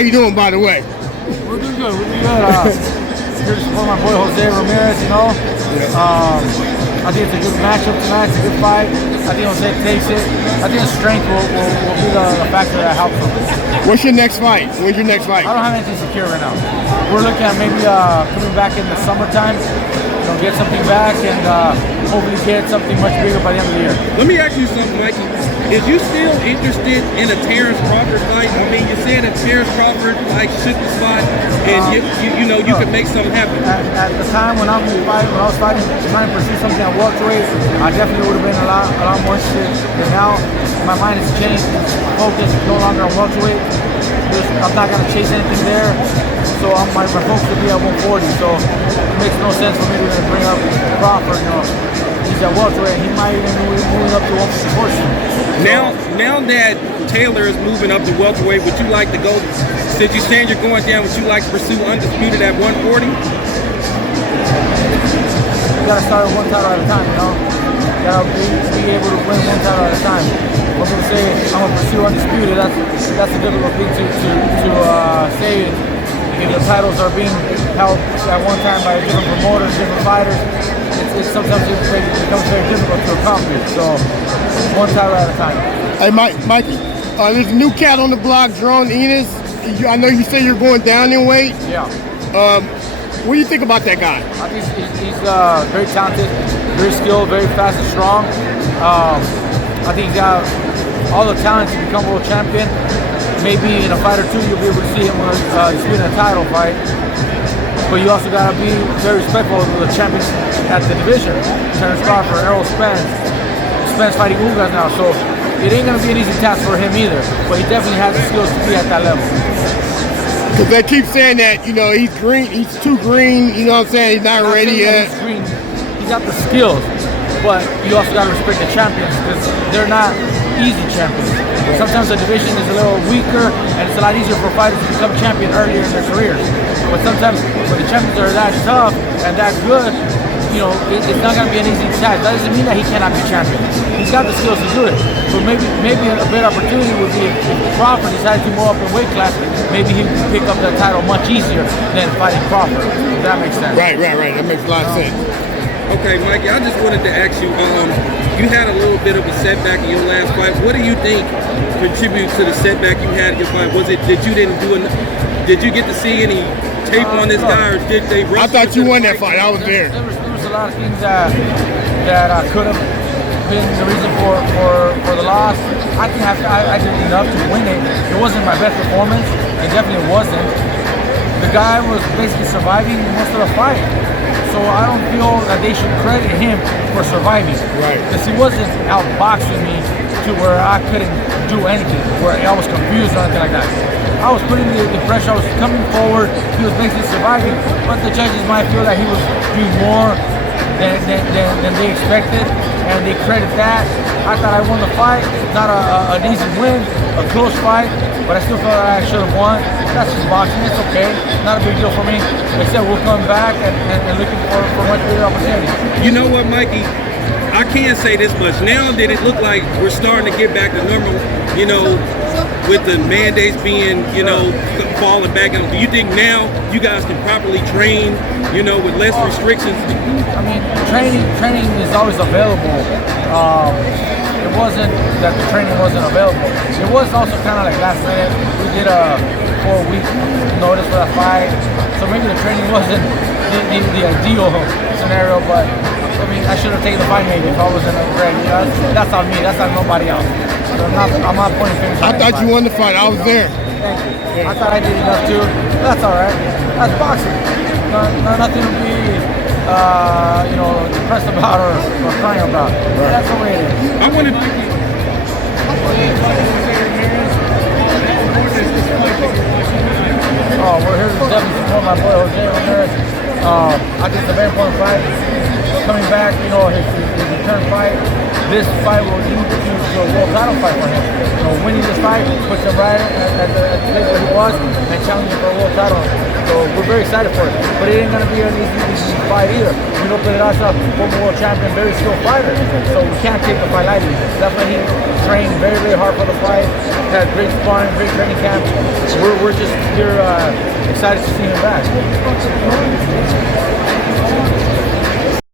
you doing, by the way? We're doing good. We're doing good. Here to support my boy Jose Ramirez, you know. I think it's a good matchup tonight. It's a good fight. I think Jose takes it. I think his strength will be the factor that helps him. What's your next fight? When's your next fight? I don't have anything secure right now. We're looking at maybe coming back in the summertime. Get something back and hopefully get something much bigger by the end of the year. Let me ask you something, Mikey. Is you still interested in a Terrence Crawford fight? I mean, you're saying that Terrence Crawford like shoot the spot, and you can make something happen. At the time when I was fighting, trying to pursue something at welterweight, I definitely would have been a lot more interested. And now my mind has changed. Focus is no longer on welterweight. I'm not gonna chase anything there. So my focus will be at 140. So it makes no sense for me to bring up Crawford. He's at welterweight. He might even be moving up to 140. Now that Taylor is moving up to welterweight, would you like to go? Since you're saying you're going down, would you like to pursue undisputed at 140? You gotta start with one title at a time. You gotta be able to win one title at a time. I'm gonna say I'm gonna pursue undisputed. That's a difficult thing to say. If the titles are being held at one time by different promoters, different fighters, sometimes it becomes very difficult to accomplish. So, one title at a time. Hey, Mikey, there's a new cat on the block, Jaron, Ennis. I know you say you're going down in weight. Yeah. What do you think about that guy? I think he's very talented, very skilled, very fast and strong. I think he's got all the talent to become world champion. Maybe in a fight or two, you'll be able to see him disputing a title fight. But you also got to be very respectful of the champions at the division. Terrence Crawford, Spence fighting Ugas now. So it ain't going to be an easy task for him either. But he definitely has the skills to be at that level. Because they keep saying that, he's green, he's too green, you know what I'm saying? He's not ready yet. He's green. He's got the skills. But you also got to respect the champions because they're not easy champions. Sometimes the division is a little weaker and it's a lot easier for fighters to become champion earlier in their careers. But sometimes when the champions are that tough and that good, it's not going to be an easy task. That doesn't mean that he cannot be champion. He's got the skills to do it. But maybe a better opportunity would be if Crawford decides to move up in weight class, maybe he would pick up that title much easier than fighting Crawford. If that makes sense. Right. That makes a lot of sense. Okay, Mikey, I just wanted to ask you, you had a little bit of a setback in your last fight. What do you think contributed to the setback you had in your fight? Was it that you didn't do enough? Did you get to see any tape on this guy, or did they rush? I thought you won that fight. I was there. There was a lot of things that could have been the reason for the loss. I think I did enough to win it. It wasn't my best performance. It definitely wasn't. The guy was basically surviving most of the fight. So I don't feel that they should credit him for surviving. Right. Because he wasn't outboxing me to where I couldn't do anything, where I was confused or anything like that. I was putting the pressure, I was coming forward, he was basically surviving, but the judges might feel that he was doing more than they expected, and they credit that. I thought I won the fight. Not an easy win, a close fight, but I still felt that I should have won. That's just boxing, it's okay. Not a big deal for me. Like I said, we'll come back and looking for much bigger opportunities. You know what, Mikey? I can't say this much. Now that it look like we're starting to get back to normal, with the mandates being, falling back. Do you think now you guys can properly train, with less restrictions? I mean, training is always available. It wasn't that the training wasn't available. It was also kind of like last minute. We did a 4-week notice for that fight, so maybe the training wasn't the ideal scenario. But I mean, I should have taken the fight maybe if I wasn't ready. That's on me. That's on nobody else. So I'm not pointing fingers. I thought you won the fight. I was there. Thank you. I thought I did enough too. That's all right. That's boxing. Nothing to be depressed about or crying about. Right. That's the way it is. I want to. We're here to definitely support my boy Jose Ramirez. I think it's a very important fight. Coming back, his return fight. This fight will lead to a world title fight for him. Winning this fight puts him right at the place where he was and challenging for a world title. So we're very excited for it. But it ain't gonna be an easy fight either. You know, Pedraza, former world champion, very skilled fighter. So we can't take the fight lightly. Definitely trained very, very hard for the fight. Had great sparring, great training camp. We're just here excited to see him back.